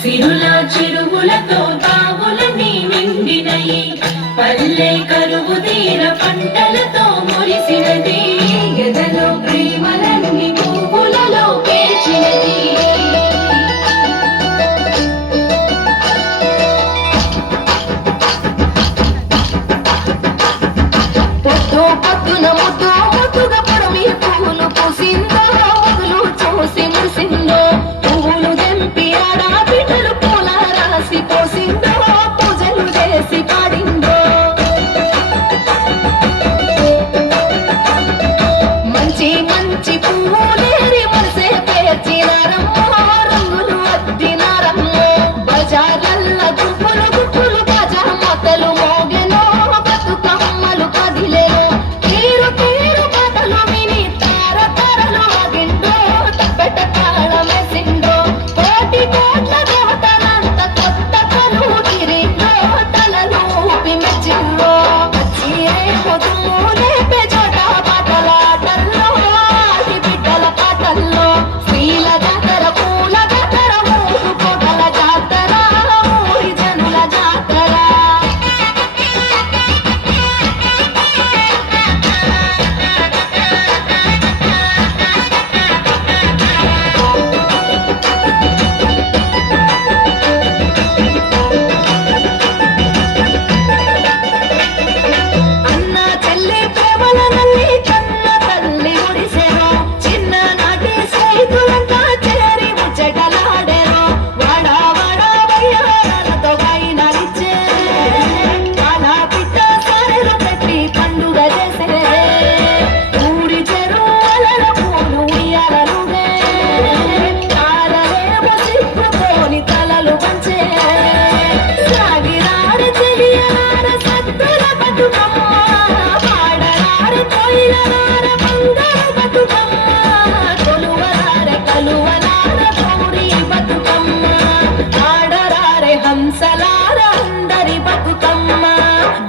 సిరుల చెరువులతో తావులన్నీ నిండినయి పల్లె కరువు తీర పంటలతో మురిసినది ఎదలో ప్రేమలన్నీ పువ్వులలో పేర్చినది పొద్దున ముద్దు ముద్దుగా పొడమి పువ్వులు పూసిందో మొగులు చూసి మురిసిందో పువ్వులు తెంపి ఆడా బిడ్డలు పూల రాసి పోసిందో పూజలు చేసి పాడిందో మంచి మంచి పువ్వులేరి మనసే పేర్చినారమ్మో రంగులు అద్దినారమ్మో బజార్లల్ల గుంపులు గుంపులు బాజా మొత్తలు మోగెనో బతుకమ్మలు కదిలేనో తీరు తీరు కథలు విని తార తరలు ఆగిండో తప్పెట తాళమేసిండో కోటి కోట్ల దేవతలంత కొత్త కలువు తిరిండో తలలు ఊపి మెచ్చిండో చీరే పొదుము లేపే చోట పాటలాటల్లో ఆది బిడ్డల పాటల్లో స్త్రీల జాతర పూల జాతర ఊరు కోటల జాతర ఊరి జనుల జాతర అన్న చెల్లి ప్రేమలనల్లి కన్న తల్లి మురిసెను చిన్ననాటి స్నేహితులంతా చేరి ముచ్చటలాడెను వాడ వాడ వయ్యారాలతో వైనాలిచ్చే ఆన పిట్ట సారెలు పెట్టి పండుగ చేసే ఊరి చెరువులలో పూలు ఉయ్యాలలుగే తారలేమో సిగ్గుతోని తలలు వంచే సాగిరాడు చెలియనార సత్తుల బతుకమ్మ పాడరారు కోయిలనార బంగారు బతుకమ్మ కొలువరారె కలువనార గౌరీ బతుకమ్మ ఆడరారె హంసలార అందరి బతుకమ్మ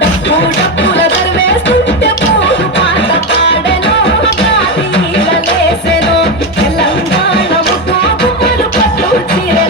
డప్పు డప్పుల దర్వేస్తుంటే పూలు పాట పాడెను గాలిల లేసెను తెలంగాణ ముద్దు గుమ్మలు పట్టు చీరె